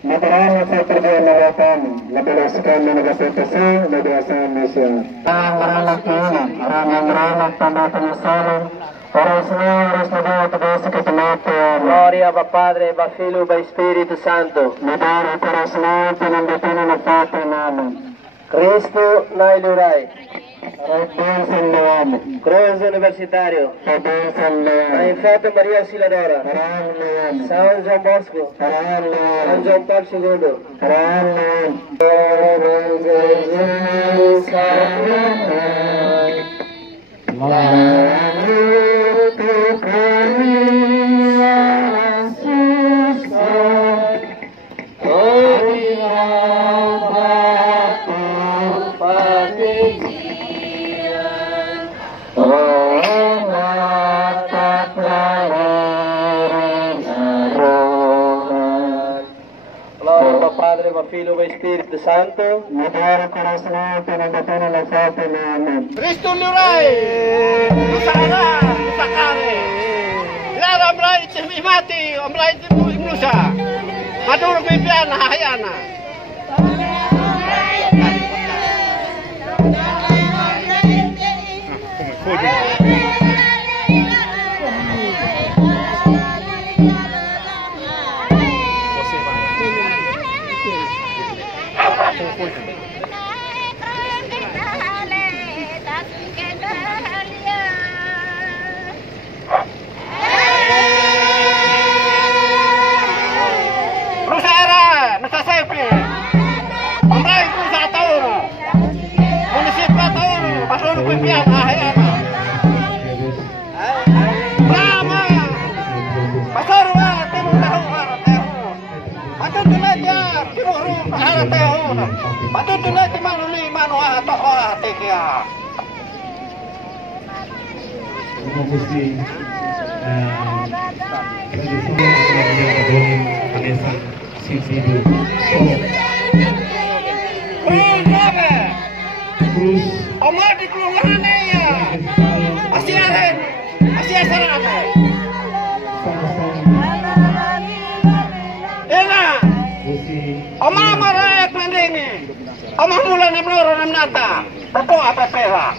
Matarama sa Perdianawatan, nabalaskan na nagasitasi, nagasan na siya. Maraming kailan, maraming pamatanusalan, oras na sa katamatan. Gloria va Padre, va Figlio, va Spirito Santo. Madara oras na pinambitin na nagpapay namin. Cristo nailurai. Rabban sa lawan, Cruz Universitario. Rabban sa lawan, La Infanta Maria Auxiliadora. Haram lawan, San John Bosco. Haram lawan, San John Paul II. Haram lawan. Padre, va Figlio, va Spirito Santo. Madara oras na pinambitin na nagpapay namin. Kristo liurai, nusara, nusakare. Lara amrai mati, amrai nusa. Madurog bibian hayana. Cruz, Omar di kelurahan ya. Asia sarana. Ela. Omar marek mandingi. Omar mulai nemloro nemnata. Betul apa pera?